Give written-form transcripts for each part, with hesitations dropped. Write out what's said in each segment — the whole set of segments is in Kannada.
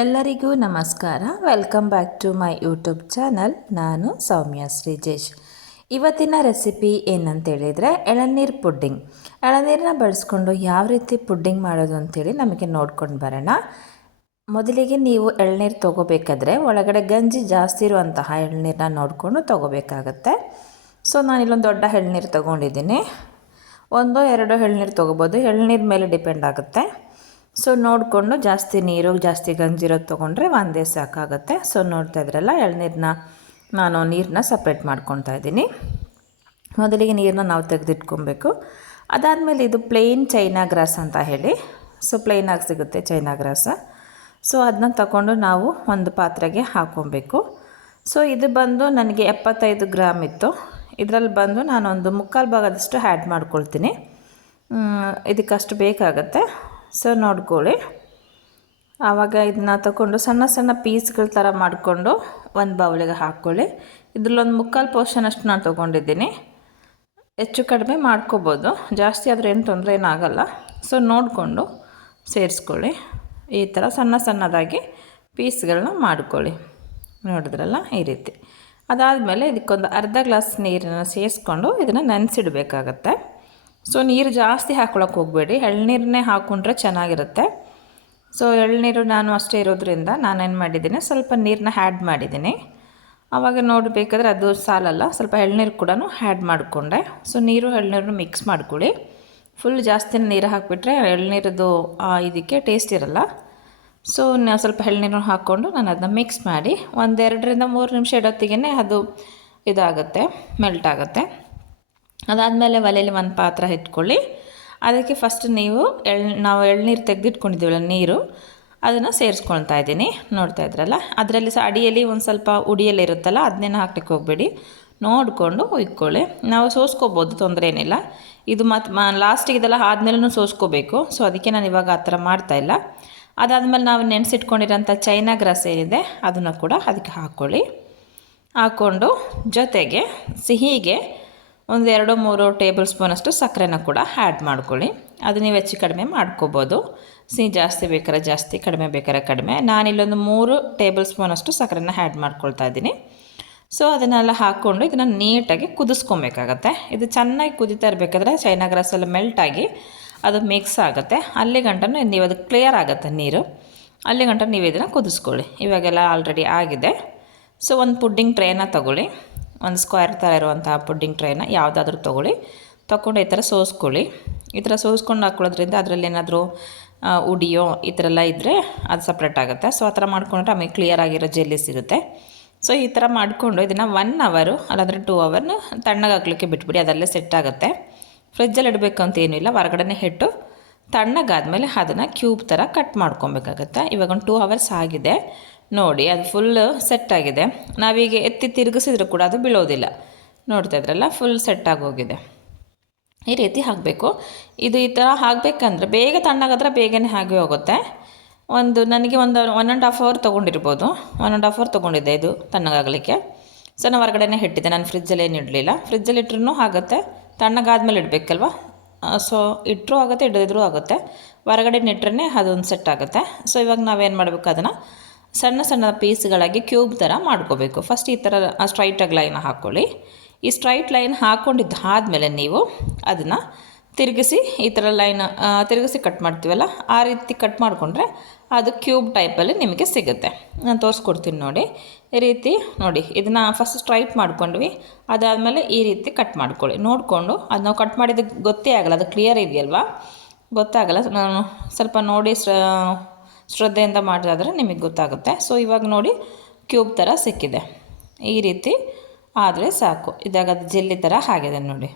ಎಲ್ಲರಿಗೂ ನಮಸ್ಕಾರ. Welcome back to my YouTube channel. ನಾನು ಸೌಮ್ಯ ಶ್ರೀಜೇಶ್. ಇವತ್ತಿನ ರೆಸಿಪಿ ಏನಂತೇಳಿದರೆ ಎಳನೀರು ಪುಡ್ಡಿಂಗ್. ಎಳನೀರನ್ನ ಬಳಸ್ಕೊಂಡು ಯಾವ ರೀತಿ ಪುಡ್ಡಿಂಗ್ ಮಾಡೋದು ಅಂತೇಳಿ ನಮಗೆ ನೋಡ್ಕೊಂಡು ಬರೋಣ. ಮೊದಲಿಗೆ ನೀವು ಎಳನೀರು ತೊಗೋಬೇಕಾದ್ರೆ ಒಳಗಡೆ ಗಂಜಿ ಜಾಸ್ತಿ ಇರುವಂತಹ ಎಳನೀರನ್ನ ನೋಡಿಕೊಂಡು ತೊಗೋಬೇಕಾಗತ್ತೆ. ಸೊ ನಾನಿಲ್ಲೊಂದು ದೊಡ್ಡ ಎಳನೀರು ತೊಗೊಂಡಿದ್ದೀನಿ. ಒಂದೋ ಎರಡೋ ಎಳನೀರು ತೊಗೋಬೋದು, ಎಳನೀರು ಮೇಲೆ ಡಿಪೆಂಡ್ ಆಗುತ್ತೆ. ಸೊ ನೋಡಿಕೊಂಡು ಜಾಸ್ತಿ ನೀರು ಜಾಸ್ತಿ ಗಂಜಿರೋದು ತೊಗೊಂಡ್ರೆ ಒಂದೇ ಸಾಕಾಗುತ್ತೆ. ಸೊ ನೋಡ್ತಾ ಇದ್ರಲ್ಲ, ಎಳನೀರನ್ನ ನಾನು ನೀರನ್ನ ಸಪ್ರೇಟ್ ಮಾಡ್ಕೊತಾ ಇದ್ದೀನಿ. ಮೊದಲಿಗೆ ನೀರನ್ನ ನಾವು ತೆಗೆದಿಟ್ಕೊಬೇಕು. ಅದಾದಮೇಲೆ ಇದು ಪ್ಲೇನ್ ಚೈನಾ ಗ್ರಾಸ್ ಅಂತ ಹೇಳಿ, ಸೊ ಪ್ಲೇನಾಗಿ ಸಿಗುತ್ತೆ ಚೈನಾ ಗ್ರಾಸ. ಸೊ ಅದನ್ನ ತಗೊಂಡು ನಾವು ಒಂದು ಪಾತ್ರೆಗೆ ಹಾಕ್ಕೊಬೇಕು. ಸೊ ಇದು ಬಂದು ನನಗೆ 75 ಗ್ರಾಮ್ ಇತ್ತು. ಇದರಲ್ಲಿ ಬಂದು ನಾನೊಂದು ಮುಕ್ಕಾಲು ಭಾಗದಷ್ಟು ಆ್ಯಡ್ ಮಾಡ್ಕೊಳ್ತೀನಿ. ಇದಕ್ಕಷ್ಟು ಬೇಕಾಗತ್ತೆ. ಸೊ ನೋಡ್ಕೊಳ್ಳಿ. ಆವಾಗ ಇದನ್ನ ತಗೊಂಡು ಸಣ್ಣ ಸಣ್ಣ ಪೀಸ್ಗಳ ಥರ ಮಾಡಿಕೊಂಡು ಒಂದು ಬೌಲಿಗೆ ಹಾಕ್ಕೊಳ್ಳಿ. ಇದರಲ್ಲೊಂದು ಮುಕ್ಕಾಲು ಪೋರ್ಷನಷ್ಟು ನಾನು ತೊಗೊಂಡಿದ್ದೀನಿ. ಹೆಚ್ಚು ಕಡಿಮೆ ಮಾಡ್ಕೋಬೋದು, ಜಾಸ್ತಿ ಆದರೆ ಏನು ತೊಂದರೆ ಏನಾಗಲ್ಲ. ಸೊ ನೋಡಿಕೊಂಡು ಸೇರಿಸ್ಕೊಳ್ಳಿ. ಈ ಥರ ಸಣ್ಣ ಸಣ್ಣದಾಗಿ ಪೀಸ್ಗಳನ್ನ ಮಾಡ್ಕೊಳ್ಳಿ. ನೋಡಿದ್ರಲ್ಲ, ಈ ರೀತಿ. ಅದಾದಮೇಲೆ ಇದಕ್ಕೊಂದು ಅರ್ಧ ಗ್ಲಾಸ್ ನೀರನ್ನು ಸೇರಿಸ್ಕೊಂಡು ಇದನ್ನು ನೆನೆಸಿಡಬೇಕಾಗತ್ತೆ. ಸೊ ನೀರು ಜಾಸ್ತಿ ಹಾಕ್ಕೊಳಕ್ಕೆ ಹೋಗಬೇಡಿ, ಎಳ್ನೀರನ್ನೇ ಹಾಕ್ಕೊಂಡ್ರೆ ಚೆನ್ನಾಗಿರುತ್ತೆ. ಸೊ ಎಳ್ನೀರು ನಾನು ಅಷ್ಟೇ ಇರೋದ್ರಿಂದ ನಾನೇನು ಮಾಡಿದ್ದೀನಿ, ಸ್ವಲ್ಪ ನೀರನ್ನ ಆ್ಯಡ್ ಮಾಡಿದ್ದೀನಿ. ಆವಾಗ ನೋಡಬೇಕಾದ್ರೆ ಅದು ಸಾಲಲ್ಲ, ಸ್ವಲ್ಪ ಎಳ್ನೀರು ಕೂಡ ಆ್ಯಡ್ ಮಾಡಿಕೊಂಡೆ. ಸೊ ನೀರು ಎಳ್ನೀರನ್ನು ಮಿಕ್ಸ್ ಮಾಡ್ಕೊಳ್ಳಿ. ಫುಲ್ ಜಾಸ್ತಿ ನೀರು ಹಾಕಿಬಿಟ್ರೆ ಎಳ್ನೀರದು ಇದಕ್ಕೆ ಟೇಸ್ಟ್ ಇರಲ್ಲ. ಸೊ ಸ್ವಲ್ಪ ಎಳ್ನೀರು ಹಾಕ್ಕೊಂಡು ನಾನು ಅದನ್ನ ಮಿಕ್ಸ್ ಮಾಡಿ 1-2 ನಿಮಿಷ ಇಡೋತ್ತಿಗೆ ಅದು ಇದಾಗುತ್ತೆ, ಮೆಲ್ಟ್ ಆಗುತ್ತೆ. ಅದಾದಮೇಲೆ ಒಲೆಯಲ್ಲಿ ಒಂದು ಪಾತ್ರೆ ಇಟ್ಕೊಳ್ಳಿ. ಅದಕ್ಕೆ ಫಸ್ಟ್ ನಾವು ಎಳ್ನೀರು ತೆಗೆದಿಟ್ಕೊಂಡಿದ್ದೀವಲ್ಲ ನೀರು, ಅದನ್ನು ಸೇರಿಸ್ಕೊಳ್ತಾ ಇದ್ದೀನಿ. ನೋಡ್ತಾ ಇದ್ರಲ್ಲ, ಅದರಲ್ಲಿ ಅಡಿಯಲ್ಲಿ ಒಂದು ಸ್ವಲ್ಪ ಉಡಿಯಲ್ಲಿ ಇರುತ್ತಲ್ಲ, ಅದನ್ನೇನು ಹಾಕ್ಲಿಕ್ಕೆ ಹೋಗಬೇಡಿ, ನೋಡಿಕೊಂಡು ಇಟ್ಕೊಳ್ಳಿ. ನಾವು ಸೋಸ್ಕೋಬೋದು, ತೊಂದರೆ ಏನಿಲ್ಲ. ಇದು ಮತ್ತು ಲಾಸ್ಟಿಗೆ ಇದೆಲ್ಲ ಆದಮೇಲೂ ಸೋಸ್ಕೋಬೇಕು. ಸೊ ಅದಕ್ಕೆ ನಾನು ಇವಾಗ ಆ ಥರ ಮಾಡ್ತಾಯಿಲ್ಲ. ಅದಾದಮೇಲೆ ನಾವು ನೆನೆಸಿಟ್ಕೊಂಡಿರೋಂಥ ಚೈನಾ ಗ್ರಾಸ್ ಏನಿದೆ ಅದನ್ನು ಕೂಡ ಅದಕ್ಕೆ ಹಾಕ್ಕೊಂಡು ಜೊತೆಗೆ ಸಿಹಿಗೆ 1-3 ಟೇಬಲ್ ಸ್ಪೂನಷ್ಟು ಸಕ್ಕರೆನ ಕೂಡ ಆ್ಯಡ್ ಮಾಡ್ಕೊಳ್ಳಿ. ಅದು ನೀವು ಹೆಚ್ಚು ಕಡಿಮೆ ಮಾಡ್ಕೋಬೋದು. ಸಿಹಿ ಜಾಸ್ತಿ ಬೇಕಾದ್ರೆ ಜಾಸ್ತಿ, ಕಡಿಮೆ ಬೇಕಾದ್ರೆ ಕಡಿಮೆ. ನಾನಿಲ್ಲೊಂದು 3 ಟೇಬಲ್ ಸ್ಪೂನಷ್ಟು ಸಕ್ಕರೆನ ಆ್ಯಡ್ ಮಾಡ್ಕೊಳ್ತಾ ಇದ್ದೀನಿ. ಸೊ ಅದನ್ನೆಲ್ಲ ಹಾಕ್ಕೊಂಡು ಇದನ್ನು ನೀಟಾಗಿ ಕುದಿಸ್ಕೊಬೇಕಾಗತ್ತೆ. ಇದು ಚೆನ್ನಾಗಿ ಕುದೀತಾ ಇರಬೇಕಾದ್ರೆ ಚೈನಾ ಗ್ರಾಸೆಲ್ಲ ಮೆಲ್ಟಾಗಿ ಅದು ಮಿಕ್ಸ್ ಆಗುತ್ತೆ. ಅಲ್ಲಿ ಗಂಟನೂ ನೀವು ಅದು ಕ್ಲಿಯರ್ ಆಗುತ್ತೆ ನೀರು, ಅಲ್ಲಿ ಗಂಟ ನೀವು ಇದನ್ನು ಕುದಿಸ್ಕೊಳ್ಳಿ. ಇವಾಗೆಲ್ಲ ಆಲ್ರೆಡಿ ಆಗಿದೆ. ಸೊ ಒಂದು ಪುಡ್ಡಿಂಗ್ ಟ್ರೇನ ತೊಗೊಳ್ಳಿ, ಒಂದು ಸ್ಕ್ವೇರ್ ಥರ ಇರುವಂಥ ಪುಡ್ಡಿಂಗ್ ಟ್ರೇನ ಯಾವುದಾದ್ರೂ ತೊಗೊಂಡು ಈ ಥರ ಸೋಸ್ಕೊಳ್ಳಿ. ಈ ಥರ ಸೋಸ್ಕೊಂಡು ಹಾಕ್ಕೊಳ್ಳೋದ್ರಿಂದ ಅದರಲ್ಲಿ ಏನಾದರೂ ಉಡಿಯೋ ಈ ಥರ ಎಲ್ಲ ಇದ್ದರೆ ಅದು ಸಪ್ರೇಟ್ ಆಗುತ್ತೆ. ಸೊ ಆ ಥರ ಮಾಡ್ಕೊಂಡ್ರೆ ಆಮೇಲೆ ಕ್ಲಿಯರ್ ಆಗಿರೋ ಜೆಲ್ಲಿ ಸಿಗುತ್ತೆ. ಸೊ ಈ ಥರ ಮಾಡಿಕೊಂಡು ಇದನ್ನು 1 ಅವರ್ ಅಲ್ಲಾಂದರೆ 2 ಅವರ್ನ ತಣ್ಣಗೆ ಹಾಕ್ಲಿಕ್ಕೆ ಬಿಟ್ಬಿಡಿ, ಅದಲ್ಲೇ ಸೆಟ್ ಆಗುತ್ತೆ. ಫ್ರಿಜ್ಜಲ್ಲಿ ಇಡಬೇಕು ಅಂತ ಏನಿಲ್ಲ, ಹೊರಗಡೆ ಇಟ್ಟು ತಣ್ಣಗಾದ್ಮೇಲೆ ಅದನ್ನು ಕ್ಯೂಬ್ ಥರ ಕಟ್ ಮಾಡ್ಕೊಬೇಕಾಗತ್ತೆ. ಇವಾಗ ಒಂದು 2 ಅವರ್ಸ್ ಆಗಿದೆ ನೋಡಿ, ಅದು ಫುಲ್ ಸೆಟ್ ಆಗಿದೆ. ನಾವೀಗ ಎತ್ತಿ ತಿರುಗಿಸಿದ್ರು ಕೂಡ ಅದು ಬೀಳೋದಿಲ್ಲ. ನೋಡ್ತಾ ಇದ್ರಲ್ಲ, ಫುಲ್ ಸೆಟ್ಟಾಗಿ ಹೋಗಿದೆ. ಈ ರೀತಿ ಹಾಕಬೇಕು. ಇದು ಈ ಥರ ಹಾಕಬೇಕಂದ್ರೆ ಬೇಗ ತಣ್ಣಗಾದ್ರೆ ಬೇಗನೆ ಹಾಗೆ ಹೋಗುತ್ತೆ. ನನಗೆ 1.5 ಅವರ್ ತೊಗೊಂಡಿರ್ಬೋದು. 1.5 ಅವರ್ ತೊಗೊಂಡಿದ್ದೆ ಇದು ತಣ್ಣಗಾಗಲಿಕ್ಕೆ. ಸೊ ನಾನು ಹೊರಗಡೆನೇ ಇಟ್ಟಿದ್ದೆ, ನಾನು ಫ್ರಿಜ್ಜಲ್ಲಿ ಏನು ಇಡಲಿಲ್ಲ. ಫ್ರಿಜ್ಜಲ್ಲಿ ಇಟ್ರೂ ಆಗುತ್ತೆ, ತಣ್ಣಗಾದ್ಮೇಲೆ ಇಡಬೇಕಲ್ವ. ಸೊ ಇಟ್ಟರೂ ಆಗುತ್ತೆ, ಇಡದಿದ್ರೂ ಆಗುತ್ತೆ. ಹೊರಗಡೆ ಇಟ್ಟರೆ ಅದೊಂದು ಸೆಟ್ ಆಗುತ್ತೆ. ಸೊ ಇವಾಗ ನಾವೇನು ಮಾಡಬೇಕು, ಅದನ್ನು ಸಣ್ಣ ಸಣ್ಣ ಪೀಸ್ಗಳಾಗಿ ಕ್ಯೂಬ್ ಥರ ಮಾಡ್ಕೋಬೇಕು. ಫಸ್ಟ್ ಈ ಥರ ಸ್ಟ್ರೈಟಾಗಿ ಲೈನ್ ಹಾಕ್ಕೊಳ್ಳಿ. ಈ ಸ್ಟ್ರೈಟ್ ಲೈನ್ ಹಾಕ್ಕೊಂಡಿದ್ದಾದಮೇಲೆ ನೀವು ಅದನ್ನು ತಿರುಗಿಸಿ ಈ ಥರ ಲೈನ್ ತಿರುಗಿಸಿ ಕಟ್ ಮಾಡ್ತೀವಲ್ಲ, ಆ ರೀತಿ ಕಟ್ ಮಾಡಿಕೊಂಡ್ರೆ ಅದು ಕ್ಯೂಬ್ ಟೈಪಲ್ಲಿ ನಿಮಗೆ ಸಿಗುತ್ತೆ. ನಾನು ತೋರಿಸ್ಕೊಡ್ತೀನಿ ನೋಡಿ. ಈ ರೀತಿ ನೋಡಿ, ಇದನ್ನು ಫಸ್ಟ್ ಸ್ಟ್ರೈಟ್ ಮಾಡ್ಕೊಂಡ್ವಿ. ಅದಾದಮೇಲೆ ಈ ರೀತಿ ಕಟ್ ಮಾಡ್ಕೊಳ್ಳಿ. ನೋಡಿಕೊಂಡು ಅದು ನಾವು ಕಟ್ ಮಾಡಿದ್ದಕ್ಕೆ ಗೊತ್ತೇ ಆಗಲ್ಲ, ಅದು ಕ್ಲಿಯರ್ ಇದೆಯಲ್ವಾ, ಗೊತ್ತಾಗಲ್ಲ. ನಾನು ಸ್ವಲ್ಪ ನೋಡಿ ಶ್ರದ್ಧೆಯಿಂದ ಮಾಡೋದಾದರೆ ನಿಮಗೆ ಗೊತ್ತಾಗುತ್ತೆ. ಸೊ ಇವಾಗ ನೋಡಿ, ಕ್ಯೂಬ್ ಥರ ಸಿಕ್ಕಿದೆ. ಈ ರೀತಿ ಆದರೆ ಸಾಕು. ಇದಾಗ ಅದು ಜೆಲ್ಲಿ ಥರ ಆಗಿದೆ ನೋಡಿ.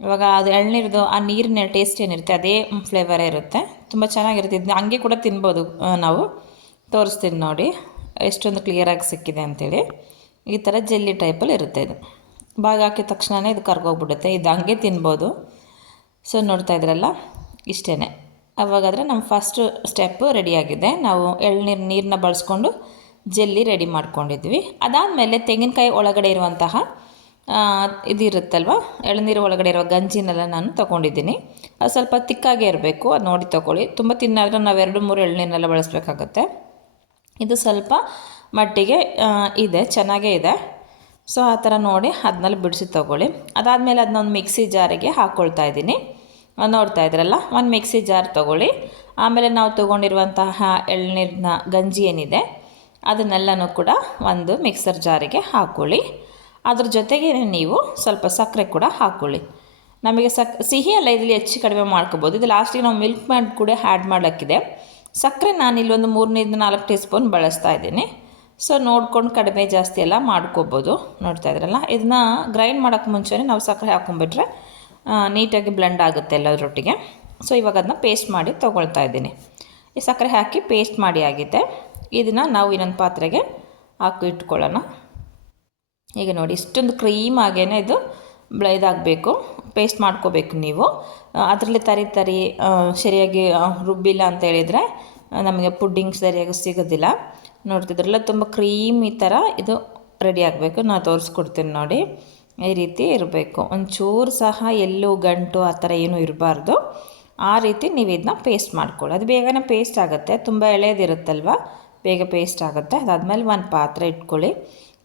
ಇವಾಗ ಅದು ಎಳ್ನೀರ್ದು ಆ ನೀರಿನ ಟೇಸ್ಟ್ ಏನಿರುತ್ತೆ ಅದೇ ಫ್ಲೇವರೇ ಇರುತ್ತೆ, ತುಂಬ ಚೆನ್ನಾಗಿರುತ್ತೆ. ಇದನ್ನ ಹಂಗೆ ಕೂಡ ತಿನ್ಬೋದು. ನಾವು ತೋರಿಸ್ತೀನಿ ನೋಡಿ ಎಷ್ಟೊಂದು ಕ್ಲಿಯರಾಗಿ ಸಿಕ್ಕಿದೆ ಅಂಥೇಳಿ. ಈ ಥರ ಜೆಲ್ಲಿ ಟೈಪಲ್ಲಿ ಇರುತ್ತೆ. ಇದು ಭಾಗ ಹಾಕಿದ ತಕ್ಷಣವೇ ಇದು ಕರ್ಗೋಗ್ಬಿಡುತ್ತೆ. ಇದು ಹಂಗೆ ತಿನ್ಬೋದು. ಸೊ ನೋಡ್ತಾ ಇದ್ರಲ್ಲ, ಇಷ್ಟೇ. ಅವಾಗಾದರೆ ನಮ್ಮ ಫಸ್ಟು ಸ್ಟೆಪ್ಪು ರೆಡಿಯಾಗಿದೆ. ನಾವು ನೀರನ್ನ ಬಳಸ್ಕೊಂಡು ಜೆಲ್ಲಿ ರೆಡಿ ಮಾಡ್ಕೊಂಡಿದ್ವಿ. ಅದಾದಮೇಲೆ ತೆಂಗಿನಕಾಯಿ ಒಳಗಡೆ ಇರುವಂತಹ ಇದಿರುತ್ತಲ್ವ, ಎಳನೀರು ಒಳಗಡೆ ಇರುವ ಗಂಜಿನೆಲ್ಲ ನಾನು ತೊಗೊಂಡಿದ್ದೀನಿ. ಅದು ಸ್ವಲ್ಪ ತಿಕ್ಕಾಗೇ ಇರಬೇಕು, ಅದು ನೋಡಿ ತೊಗೊಳ್ಳಿ. ತುಂಬ ತಿನ್ನಾದರೆ ನಾವು 2-3 ಎಳನೀರನ್ನೆಲ್ಲ ಬಳಸಬೇಕಾಗತ್ತೆ. ಇದು ಸ್ವಲ್ಪ ಮಟ್ಟಿಗೆ ಇದೆ, ಚೆನ್ನಾಗೇ ಇದೆ. ಸೊ ಆ ಥರ ನೋಡಿ ಅದನ್ನೆಲ್ಲ ಬಿಡಿಸಿ ತೊಗೊಳ್ಳಿ. ಅದಾದಮೇಲೆ ಅದನ್ನೊಂದು ಮಿಕ್ಸಿ ಜಾರಿಗೆ ಹಾಕ್ಕೊಳ್ತಾ ಇದ್ದೀನಿ. ನೋಡ್ತಾ ಇದ್ರಲ್ಲ, ಒಂದು ಮಿಕ್ಸಿ ಜಾರ್ ತೊಗೊಳ್ಳಿ. ಆಮೇಲೆ ನಾವು ತೊಗೊಂಡಿರುವಂತಹ ಎಳ್ನೀರಿನ ಗಂಜಿ ಏನಿದೆ ಅದನ್ನೆಲ್ಲನೂ ಕೂಡ ಒಂದು ಮಿಕ್ಸರ್ ಜಾರಿಗೆ ಹಾಕ್ಕೊಳ್ಳಿ. ಅದ್ರ ಜೊತೆಗೆ ನೀವು ಸ್ವಲ್ಪ ಸಕ್ಕರೆ ಕೂಡ ಹಾಕ್ಕೊಳ್ಳಿ. ನಮಗೆ ಸಿಹಿ ಎಲ್ಲ ಇದರಲ್ಲಿ ಹೆಚ್ಚು ಕಡಿಮೆ ಮಾಡ್ಕೋಬೋದು. ಇದು ಲಾಸ್ಟಿಗೆ ನಾವು ಮಿಲ್ಕ್ ಮೇಡ್ ಕೂಡ ಆ್ಯಡ್ ಮಾಡೋಕ್ಕಿದೆ. ಸಕ್ಕರೆ ನಾನಿಲ್ಲೊಂದು 3-4 ಟೀ ಸ್ಪೂನ್ ಬಳಸ್ತಾ ಇದ್ದೀನಿ. ಸೊ ನೋಡ್ಕೊಂಡು ಕಡಿಮೆ ಜಾಸ್ತಿ ಎಲ್ಲ ಮಾಡ್ಕೋಬೋದು. ನೋಡ್ತಾ ಇದ್ರಲ್ಲ, ಇದನ್ನ ಗ್ರೈಂಡ್ ಮಾಡೋಕ್ಕೆ ಮುಂಚೆನೇ ನಾವು ಸಕ್ಕರೆ ಹಾಕ್ಕೊಂಡ್ಬಿಟ್ರೆ ನೀಟಾಗಿ ಬ್ಲೆಂಡ್ ಆಗುತ್ತೆ ಎಲ್ಲದರೊಟ್ಟಿಗೆ. ಸೊ ಇವಾಗ ಅದನ್ನ ಪೇಸ್ಟ್ ಮಾಡಿ ತೊಗೊಳ್ತಾ ಇದ್ದೀನಿ. ಈ ಸಕ್ಕರೆ ಹಾಕಿ ಪೇಸ್ಟ್ ಮಾಡಿ ಆಗಿದೆ. ಇದನ್ನು ನಾವು ಇನ್ನೊಂದು ಪಾತ್ರೆಗೆ ಹಾಕಿ ಇಟ್ಕೊಳ್ಳೋಣ. ಈಗ ನೋಡಿ, ಇಷ್ಟೊಂದು ಕ್ರೀಮ್ ಆಗೇನೆ ಇದು ಇದಾಗಬೇಕು, ಪೇಸ್ಟ್ ಮಾಡ್ಕೋಬೇಕು ನೀವು. ಅದರಲ್ಲಿ ತರಿ ಸರಿಯಾಗಿ ರುಬ್ಬಿಲ್ಲ ಅಂತ ಹೇಳಿದರೆ ನಮಗೆ ಪುಡ್ಡಿಂಗ್ ಸರಿಯಾಗಿ ಸಿಗೋದಿಲ್ಲ. ನೋಡ್ತಿದ್ರಲ್ಲ, ತುಂಬ ಕ್ರೀಮ್ ಈ ಥರ ಇದು ರೆಡಿ ಆಗಬೇಕು. ನಾನು ತೋರಿಸ್ಕೊಡ್ತೀನಿ ನೋಡಿ. ಈ ರೀತಿ ಇರಬೇಕು. ಒಂಚೂರು ಸಹ ಎಲ್ಲೂ ಗಂಟು ಆ ಥರ ಏನೂ ಇರಬಾರ್ದು. ಆ ರೀತಿ ನೀವು ಇದನ್ನ ಪೇಸ್ಟ್ ಮಾಡ್ಕೊಳ್ಳಿ. ಅದು ಬೇಗನೆ ಪೇಸ್ಟ್ ಆಗುತ್ತೆ, ತುಂಬ ಎಳೆದಿರುತ್ತಲ್ವ, ಬೇಗ ಪೇಸ್ಟ್ ಆಗುತ್ತೆ. ಅದಾದಮೇಲೆ ಒಂದು ಪಾತ್ರೆ ಇಟ್ಕೊಳ್ಳಿ.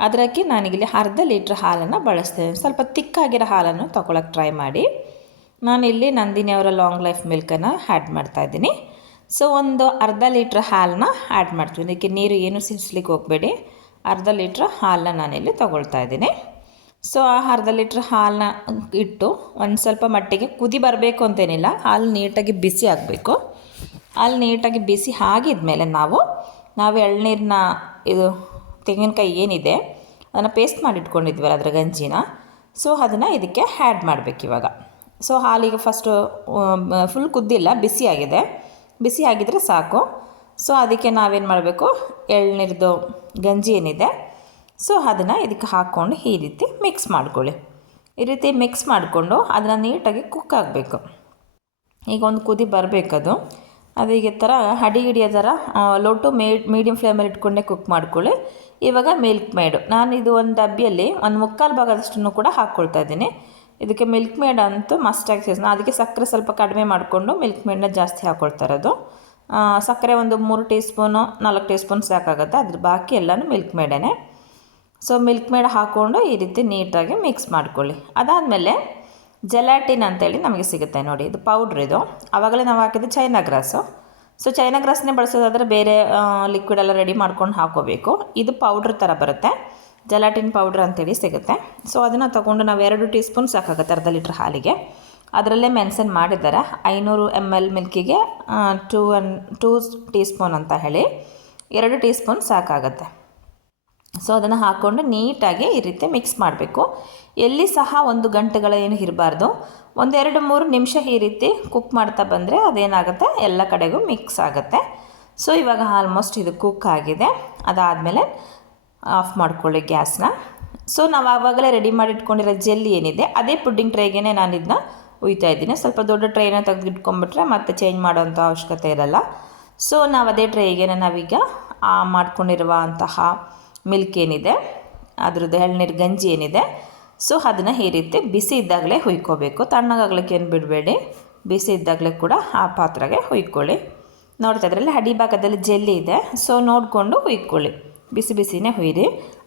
ಅದಕ್ಕೆ ನಾನಿಲ್ಲಿ ಅರ್ಧ ಲೀಟ್ರ್ ಹಾಲನ್ನು ಬಳಸ್ತೇನೆ. ಸ್ವಲ್ಪ ತಿಕ್ಕಾಗಿರೋ ಹಾಲನ್ನು ತೊಗೊಳಕ್ಕೆ ಟ್ರೈ ಮಾಡಿ. ನಾನಿಲ್ಲಿ ನಂದಿನಿ ಅವರ ಲಾಂಗ್ ಲೈಫ್ ಮಿಲ್ಕನ್ನು ಆ್ಯಡ್ ಮಾಡ್ತಾಯಿದ್ದೀನಿ. ಸೊ ಒಂದು ಅರ್ಧ ಲೀಟ್ರ್ ಹಾಲನ್ನ ಆ್ಯಡ್ ಮಾಡ್ತೀನಿ. ಇದಕ್ಕೆ ನೀರು ಏನು ಸಿಡಿಸ್ಲಿಕ್ಕೆ ಹೋಗಬೇಡಿ. ಅರ್ಧ ಲೀಟ್ರ್ ಹಾಲನ್ನ ನಾನಿಲ್ಲಿ ತೊಗೊಳ್ತಾ ಇದ್ದೀನಿ. ಸೊ ಆ ಅರ್ಧ ಲೀಟ್ರ್ ಹಾಲನ್ನ ಇಟ್ಟು ಒಂದು ಸ್ವಲ್ಪ ಮಟ್ಟಿಗೆ ಕುದಿ ಬರಬೇಕು ಅಂತೇನಿಲ್ಲ, ಹಾಲು ನೀಟಾಗಿ ಬಿಸಿ ಆಗಬೇಕು. ಹಾಲು ನೀಟಾಗಿ ಬಿಸಿ ಆಗಿದ್ಮೇಲೆ ನಾವು ಎಳ್ನೀರನ್ನ ಇದು ತೆಂಗಿನಕಾಯಿ ಏನಿದೆ ಅದನ್ನು ಪೇಸ್ಟ್ ಮಾಡಿ ಇಟ್ಕೊಂಡಿದ್ವಲ್ಲ ಅದರ ಗಂಜಿನ, ಸೊ ಅದನ್ನು ಇದಕ್ಕೆ ಆ್ಯಡ್ ಮಾಡಬೇಕು ಇವಾಗ. ಸೊ ಹಾಲಿಗೆ ಫಸ್ಟು ಫುಲ್ ಕುದ್ದಿಲ್ಲ, ಬಿಸಿಯಾಗಿದೆ. ಬಿಸಿ ಆಗಿದ್ರೆ ಸಾಕು. ಸೊ ಅದಕ್ಕೆ ನಾವೇನು ಮಾಡಬೇಕು, ಎಳ್ನೀರ್ದು ಗಂಜಿ ಏನಿದೆ ಸೊ ಅದನ್ನು ಇದಕ್ಕೆ ಹಾಕ್ಕೊಂಡು ಈ ರೀತಿ ಮಿಕ್ಸ್ ಮಾಡ್ಕೊಳ್ಳಿ. ಈ ರೀತಿ ಮಿಕ್ಸ್ ಮಾಡಿಕೊಂಡು ಅದನ್ನು ನೀಟಾಗಿ ಕುಕ್ ಆಗಬೇಕು. ಈಗ ಒಂದು ಕುದಿ ಬರಬೇಕದು. ಅದು ಈಗ ಥರ ಅಡಿಗಿಡಿಯೋ ಥರ ಲೋ ಟು ಮೀಡಿಯಮ್ ಫ್ಲೇಮಲ್ಲಿ ಇಟ್ಕೊಂಡೇ ಕುಕ್ ಮಾಡ್ಕೊಳ್ಳಿ. ಇವಾಗ ಮಿಲ್ಕ್ ಮೇಡು ನಾನಿದು ಒಂದು ಡಬ್ಬಿಯಲ್ಲಿ 1/4 ಭಾಗದಷ್ಟನ್ನು ಕೂಡ ಹಾಕ್ಕೊಳ್ತಾ ಇದ್ದೀನಿ. ಇದಕ್ಕೆ ಮಿಲ್ಕ್ ಮೇಡ್ ಅಂತೂ ಮಸ್ಟಾಗಿ ಸೇರಿಸಿ. ಅದಕ್ಕೆ ಸಕ್ಕರೆ ಸ್ವಲ್ಪ ಕಡಿಮೆ ಮಾಡಿಕೊಂಡು ಮಿಲ್ಕ್ ಮೇಡನ್ನ ಜಾಸ್ತಿ ಹಾಕ್ಕೊಳ್ತಾ ಇರೋದು. ಸಕ್ಕರೆ ಒಂದು 3 ಟೀ ಸ್ಪೂನು 4 ಟೀ ಸ್ಪೂನ್ ಸಾಕಾಗುತ್ತೆ. ಅದ್ರ ಬಾಕಿ ಎಲ್ಲನೂ milk mayday. So milk made ಹಾಕ್ಕೊಂಡು ಈ ರೀತಿ ನೀಟಾಗಿ ಮಿಕ್ಸ್ ಮಾಡ್ಕೊಳ್ಳಿ. ಅದಾದಮೇಲೆ ಜೆಲಾಟಿನ್ ಅಂತೇಳಿ ನಮಗೆ ಸಿಗುತ್ತೆ ನೋಡಿ, ಇದು ಪೌಡ್ರ್. ಇದು ಆವಾಗಲೇ ನಾವು ಹಾಕಿದ್ದು ಚೈನಾ ಗ್ರಾಸು. ಸೊ ಚೈನಾ ಗ್ರಾಸ್ನೇ ಬಳಸೋದಾದರೆ ಬೇರೆ ಲಿಕ್ವಿಡ್ ಎಲ್ಲ ರೆಡಿ ಮಾಡ್ಕೊಂಡು ಹಾಕ್ಕೋಬೇಕು. ಇದು ಪೌಡ್ರ್ ಥರ ಬರುತ್ತೆ, ಜೆಲಾಟಿನ್ ಪೌಡ್ರ್ ಅಂತೇಳಿ ಸಿಗುತ್ತೆ. ಸೊ ಅದನ್ನು ತೊಗೊಂಡು ನಾವು 2 ಟೀ ಸ್ಪೂನ್ ಸಾಕಾಗುತ್ತೆ ಅರ್ಧ ಲೀಟ್ರ್ ಹಾಲಿಗೆ. ಅದರಲ್ಲೇ ಮೆನ್ಷನ್ ಮಾಡಿದ್ದಾರೆ 500 ml ಮಿಲ್ಕಿಗೆ 2 ಟೀ ಸ್ಪೂನ್ ಅಂತ ಹೇಳಿ 2 ಟೀ ಸ್ಪೂನ್ ಸಾಕಾಗುತ್ತೆ. ಸೊ ಅದನ್ನು ಹಾಕ್ಕೊಂಡು ನೀಟಾಗಿ ಈ ರೀತಿ ಮಿಕ್ಸ್ ಮಾಡಬೇಕು. ಎಲ್ಲಿ ಸಹ 1 ಗಂಟೆಗಳ ಏನು ಇರಬಾರ್ದು. 1-2-3 ನಿಮಿಷ ಈ ರೀತಿ ಕುಕ್ ಮಾಡ್ತಾ ಬಂದರೆ ಅದೇನಾಗುತ್ತೆ, ಎಲ್ಲ ಕಡೆಗೂ ಮಿಕ್ಸ್ ಆಗುತ್ತೆ. ಸೊ ಇವಾಗ ಆಲ್ಮೋಸ್ಟ್ ಇದು ಕುಕ್ ಆಗಿದೆ. ಅದಾದಮೇಲೆ ಆಫ್ ಮಾಡ್ಕೊಳ್ಳಿ ಗ್ಯಾಸ್ನ. ಸೊ ನಾವು ಆವಾಗಲೇ ರೆಡಿ ಮಾಡಿ ಇಟ್ಕೊಂಡಿರೋ ಜೆಲ್ಲಿ ಏನಿದೆ ಅದೇ ಪುಡ್ಡಿಂಗ್ ಟ್ರೈಗೆ ನಾನು ಇದನ್ನ ಉಯ್ತಾ ಇದ್ದೀನಿ. ಸ್ವಲ್ಪ ದೊಡ್ಡ ಟ್ರೈನ ತೆಗೆದಿಟ್ಕೊಂಡ್ಬಿಟ್ರೆ ಮತ್ತೆ ಚೇಂಜ್ ಮಾಡೋವಂಥ ಅವಶ್ಯಕತೆ ಇರಲ್ಲ. ಸೊ ನಾವು ಅದೇ ಟ್ರೈಗೆ ನಾವೀಗ ಮಾಡ್ಕೊಂಡಿರುವಂತಹ ಮಿಲ್ಕ್ ಏನಿದೆ ಅದ್ರದ್ದು ಎಳ್ನೀರು ಗಂಜಿ ಏನಿದೆ ಸೊ ಅದನ್ನು ಈ ರೀತಿ ಬಿಸಿ ಇದ್ದಾಗಲೇ ಹುಯ್ಕೋಬೇಕು. ತಣ್ಣಗಾಗ್ಲಿಕ್ಕೆ ಏನು ಬಿಡಬೇಡಿ, ಬಿಸಿ ಇದ್ದಾಗಲೇ ಕೂಡ ಆ ಪಾತ್ರೆಗೆ ಹುಯ್ಕೊಳ್ಳಿ. ನೋಡ್ತಾ ಇದ್ರಲ್ಲಿ ಅಡಿಭಾಗದಲ್ಲಿ ಜೆಲ್ಲಿ ಇದೆ, ಸೊ ನೋಡಿಕೊಂಡು ಹುಯ್ಕೊಳ್ಳಿ, ಬಿಸಿ ಬಿಸಿನೇ ಹುಯ್ಯಿರಿ.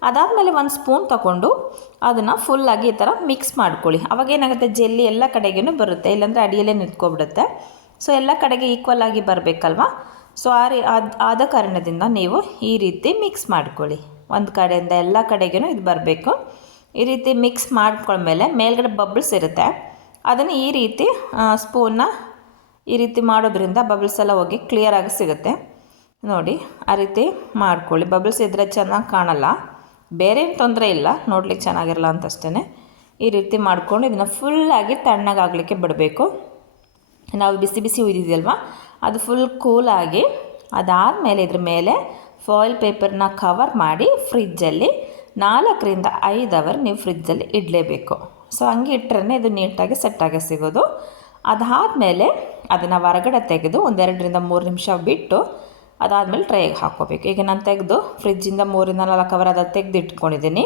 ಅದಾದಮೇಲೆ 1 ಸ್ಪೂನ್ ತೊಗೊಂಡು ಅದನ್ನು ಫುಲ್ಲಾಗಿ ಈ ಥರ ಮಿಕ್ಸ್ ಮಾಡ್ಕೊಳ್ಳಿ. ಅವಾಗೇನಾಗುತ್ತೆ, ಜೆಲ್ಲಿ ಎಲ್ಲ ಕಡೆಗೇ ಬರುತ್ತೆ, ಇಲ್ಲಾಂದರೆ ಅಡಿಯಲ್ಲೇ ನಿಂತ್ಕೊಬಿಡುತ್ತೆ. ಸೊ ಎಲ್ಲ ಕಡೆಗೆ ಈಕ್ವಲ್ ಆಗಿ ಬರಬೇಕಲ್ವ. ಸೊ ಆದ ಕಾರಣದಿಂದ ನೀವು ಈ ರೀತಿ ಮಿಕ್ಸ್ ಮಾಡ್ಕೊಳ್ಳಿ. ಒಂದು ಕಡೆಯಿಂದ ಎಲ್ಲ ಕಡೆಗೂ ಇದು ಬರಬೇಕು. ಈ ರೀತಿ ಮಿಕ್ಸ್ ಮಾಡ್ಕೊಂಡ್ಮೇಲೆ ಮೇಲ್ಗಡೆ ಬಬಲ್ಸ್ ಇರುತ್ತೆ, ಅದನ್ನು ಈ ರೀತಿ ಸ್ಪೂನ್ನ ಈ ರೀತಿ ಮಾಡೋದ್ರಿಂದ ಬಬಲ್ಸ್ ಎಲ್ಲ ಹೋಗಿ ಕ್ಲಿಯರಾಗಿ ಸಿಗುತ್ತೆ. ನೋಡಿ ಆ ರೀತಿ ಮಾಡ್ಕೊಳ್ಳಿ. ಬಬಲ್ಸ್ ಇದ್ದರೆ ಚೆನ್ನಾಗಿ ಕಾಣಲ್ಲ, ಬೇರೆ ಏನು ತೊಂದರೆ ಇಲ್ಲ, ನೋಡ್ಲಿಕ್ಕೆ ಚೆನ್ನಾಗಿರಲ್ಲ ಅಂತಷ್ಟೇ. ಈ ರೀತಿ ಮಾಡ್ಕೊಂಡು ಇದನ್ನು ಫುಲ್ಲಾಗಿ ತಣ್ಣಗಾಗಲಿಕ್ಕೆ ಬಿಡಬೇಕು. ನಾವು ಬಿಸಿ ಬಿಸಿ ಉಯ್ದಿದ್ಯಲ್ವ ಅದು ಫುಲ್ ಕೂಲಾಗಿ ಅದಾದಮೇಲೆ ಇದ್ರ ಮೇಲೆ ಫಾಯಿಲ್ ಪೇಪರ್ನ ಕವರ್ ಮಾಡಿ ಫ್ರಿಜ್ಜಲ್ಲಿ 4-5 ಅವರ್ ನೀವು ಫ್ರಿಜ್ಜಲ್ಲಿ ಇಡಲೇಬೇಕು. ಸೊ ಹಂಗೆ ಇಟ್ಟರೆ ಇದು ನೀಟಾಗಿ ಸೆಟ್ಟಾಗಿ ಸಿಗೋದು. ಅದಾದಮೇಲೆ ಅದನ್ನು ಹೊರಗಡೆ ತೆಗೆದು 1-2-3 ನಿಮಿಷ ಬಿಟ್ಟು ಅದಾದಮೇಲೆ ಟ್ರೈಗೆ ಹಾಕ್ಕೋಬೇಕು. ಈಗ ನಾನು ತೆಗೆದು ಫ್ರಿಜ್ಜಿಂದ 3-4 ಅವರ್ ಅದು ತೆಗೆದು ಇಟ್ಕೊಂಡಿದ್ದೀನಿ.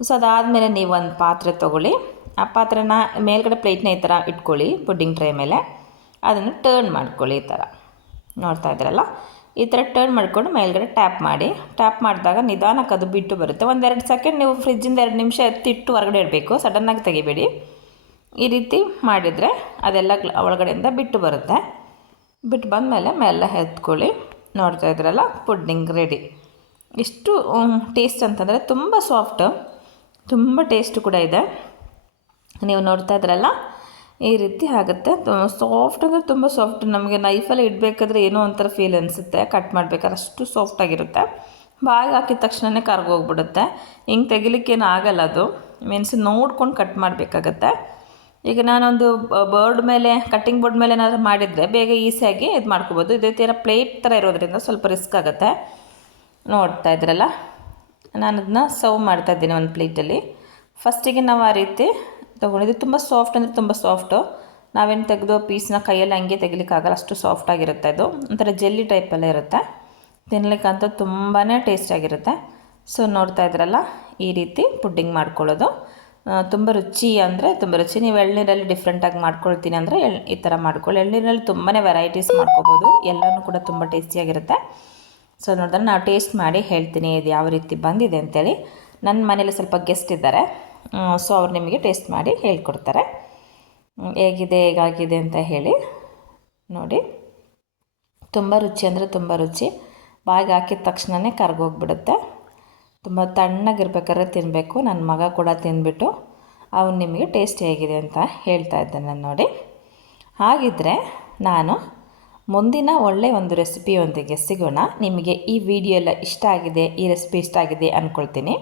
ಸೊ ಅದಾದಮೇಲೆ ನೀವು ಒಂದು ಪಾತ್ರೆ ತೊಗೊಳ್ಳಿ. ಆ ಪಾತ್ರೆನ ಮೇಲ್ಗಡೆ ಪ್ಲೇಟ್ನ ಈ ಥರ ಇಟ್ಕೊಳ್ಳಿ, ಪುಡ್ಡಿಂಗ್ ಟ್ರೈ ಮೇಲೆ ಅದನ್ನು ಟರ್ನ್ ಮಾಡ್ಕೊಳ್ಳಿ. ಈ ಥರ ನೋಡ್ತಾ ಇದ್ದೀರಲ್ಲ, ಈ ಥರ ಟರ್ನ್ ಮಾಡಿಕೊಂಡು ಮೇಲ್ಗಡೆ ಟ್ಯಾಪ್ ಮಾಡಿ. ಟ್ಯಾಪ್ ಮಾಡಿದಾಗ ನಿಧಾನಕ್ಕೆ ಅದು ಬಿಟ್ಟು ಬರುತ್ತೆ. 1-2 ಸೆಕೆಂಡ್ ನೀವು ಫ್ರಿಜ್ಜಿಂದ 2 ನಿಮಿಷ ಎತ್ತಿಟ್ಟು ಹೊರಗಡೆ ಇಡಬೇಕು, ಸಡನ್ನಾಗಿ ತೆಗಿಬೇಡಿ. ಈ ರೀತಿ ಮಾಡಿದರೆ ಅದೆಲ್ಲ ಒಳಗಡೆಯಿಂದ ಬಿಟ್ಟು ಬರುತ್ತೆ. ಬಿಟ್ಟು ಬಂದಮೇಲೆ ಮೇಲೆ ಎತ್ಕೊಳ್ಳಿ. ನೋಡ್ತಾ ಇದ್ರಲ್ಲ, ಪುಡ್ಡಿಂಗ್ ರೆಡಿ. ಎಷ್ಟು ಟೇಸ್ಟ್ ಅಂತಂದರೆ ತುಂಬ ಸಾಫ್ಟ್, ತುಂಬ ಟೇಸ್ಟ್ ಕೂಡ ಇದೆ. ನೀವು ನೋಡ್ತಾ ಇದ್ರಲ್ಲ, ಈ ರೀತಿ ಆಗುತ್ತೆ. ಸಾಫ್ಟ್ ಅಂದರೆ ತುಂಬ ಸಾಫ್ಟ್. ನಮಗೆ ನೈಫಲ್ಲಿ ಇಡಬೇಕಾದ್ರೆ ಏನೋ ಒಂಥರ ಫೀಲ್ ಅನಿಸುತ್ತೆ, ಕಟ್ ಮಾಡಬೇಕಾದ್ರೆ ಅಷ್ಟು ಸಾಫ್ಟಾಗಿರುತ್ತೆ. ಬಾಯಿಗೆ ಹಾಕಿದ ತಕ್ಷಣವೇ ಕರ್ಗೋಗ್ಬಿಡುತ್ತೆ. ಹಿಂಗೆ ತೆಗಿಲಿಕ್ಕೇನು ಆಗಲ್ಲ, ಅದು ಮೀನ್ಸ್ ನೋಡ್ಕೊಂಡು ಕಟ್ ಮಾಡಬೇಕಾಗತ್ತೆ. ಈಗ ನಾನೊಂದು ಬೋರ್ಡ್ ಮೇಲೆ, ಕಟ್ಟಿಂಗ್ ಬೋರ್ಡ್ ಮೇಲೆ ಏನಾದರೂ ಮಾಡಿದರೆ ಬೇಗ ಈಸಿಯಾಗಿ ಇದು ಮಾಡ್ಕೋಬೋದು. ಇದೇ ಥರ ಪ್ಲೇಟ್ ಥರ ಇರೋದ್ರಿಂದ ಸ್ವಲ್ಪ ರಿಸ್ಕ್ ಆಗುತ್ತೆ. ನೋಡ್ತಾ ಇದ್ರಲ್ಲ, ನಾನು ಅದನ್ನ ಸರ್ವ್ ಮಾಡ್ತಾಯಿದ್ದೀನಿ ಒಂದು ಪ್ಲೇಟಲ್ಲಿ. ಫಸ್ಟಿಗೆ ನಾವು ಆ ರೀತಿ ತೊಗೊಂಡಿದ್ದು. ತುಂಬ ಸಾಫ್ಟ್ ಅಂದರೆ ತುಂಬ ಸಾಫ್ಟು. ನಾವೇನು ತೆಗೆದು ಪೀಸ್ನ ಕೈಯಲ್ಲಿ ಹಂಗೆ ತೆಗಿಲಿಕ್ಕಾಗಲ್ಲ, ಅಷ್ಟು ಸಾಫ್ಟಾಗಿರುತ್ತೆ. ಅದು ಒಂಥರ ಜೆಲ್ಲಿ ಟೈಪಲ್ಲೇ ಇರುತ್ತೆ. ತಿನ್ನಲಿಕ್ಕಂತೂ ತುಂಬಾ ಟೇಸ್ಟಿಯಾಗಿರುತ್ತೆ. ಸೊ ನೋಡ್ತಾ ಇದ್ರಲ್ಲ, ಈ ರೀತಿ ಪುಡ್ಡಿಂಗ್ ಮಾಡ್ಕೊಳ್ಳೋದು ತುಂಬ ರುಚಿ ಅಂದರೆ ತುಂಬ ರುಚಿ. ನೀವು ಎಳ್ನೀರಲ್ಲಿ ಡಿಫ್ರೆಂಟಾಗಿ ಮಾಡ್ಕೊಳ್ತೀನಿ ಅಂದರೆ ಈ ಥರ ಮಾಡ್ಕೊಳ್ಳಿ. ಎಳ್ನೀರಲ್ಲಿ ತುಂಬಾ ವೆರೈಟೀಸ್ ಮಾಡ್ಕೋಬೋದು, ಎಲ್ಲನೂ ಕೂಡ ತುಂಬ ಟೇಸ್ಟಿಯಾಗಿರುತ್ತೆ. ಸೊ ನೋಡಿದ್ರೆ ನಾವು ಟೇಸ್ಟ್ ಮಾಡಿ ಹೇಳ್ತೀನಿ ಇದು ಯಾವ ರೀತಿ ಬಂದಿದೆ ಅಂತೇಳಿ. ನನ್ನ ಮನೇಲಿ ಸ್ವಲ್ಪ ಗೆಸ್ಟ್ ಇದ್ದಾರೆ, ಸೊ ಅವ್ರು ನಿಮಗೆ ಟೇಸ್ಟ್ ಮಾಡಿ ಹೇಳ್ಕೊಡ್ತಾರೆ ಹೇಗಾಗಿದೆ ಅಂತ ಹೇಳಿ. ನೋಡಿ, ತುಂಬ ರುಚಿ ಅಂದರೆ ತುಂಬ ರುಚಿ. ಬಾಯಿಗೆ ಹಾಕಿದ ತಕ್ಷಣವೇ ಕರ್ಗೋಗ್ಬಿಡುತ್ತೆ. ತುಂಬ ತಣ್ಣಗಿರ್ಬೇಕಾದ್ರೆ ತಿನ್ನಬೇಕು. ನನ್ನ ಮಗ ಕೂಡ ತಿಂದ್ಬಿಟ್ಟು ಅವನು ನಿಮಗೆ ಟೇಸ್ಟ್ ಹೇಗಿದೆ ಅಂತ ಹೇಳ್ತಾ ಇದ್ದಾನೆ ನೋಡಿ. ಹಾಗಿದ್ದರೆ ನಾನು ಮುಂದಿನ ಒಳ್ಳೆಯ ಒಂದು ರೆಸಿಪಿಯೊಂದಿಗೆ ಸಿಗೋಣ. ನಿಮಗೆ ಈ ವಿಡಿಯೋ ಎಲ್ಲ ಇಷ್ಟ ಆಗಿದೆ, ಈ ರೆಸಿಪಿ ಇಷ್ಟ ಆಗಿದೆ ಅಂದ್ಕೊಳ್ತೀನಿ.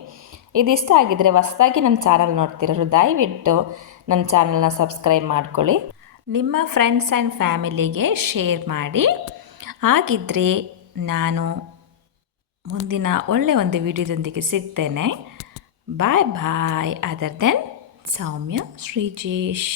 ಇದಿಷ್ಟ ಆಗಿದ್ದರೆ ಹೊಸದಾಗಿ ನನ್ನ ಚಾನಲ್ ನೋಡ್ತಿರೋರು ದಯವಿಟ್ಟು ನನ್ನ ಚಾನಲ್ನ ಸಬ್ಸ್ಕ್ರೈಬ್ ಮಾಡ್ಕೊಳ್ಳಿ. ನಿಮ್ಮ ಫ್ರೆಂಡ್ಸ್ ಆ್ಯಂಡ್ ಫ್ಯಾಮಿಲಿಗೆ ಶೇರ್ ಮಾಡಿ. ಹಾಗಿದ್ದರೆ ನಾನು ಮುಂದಿನ ಒಳ್ಳೆಯ ಒಂದು ವಿಡಿಯೋದೊಂದಿಗೆ ಸಿಗ್ತೇನೆ. ಬಾಯ್ ಬಾಯ್. ಅದರ್ ದೆನ್ ಸೌಮ್ಯ ಶ್ರೀಜೇಶ್.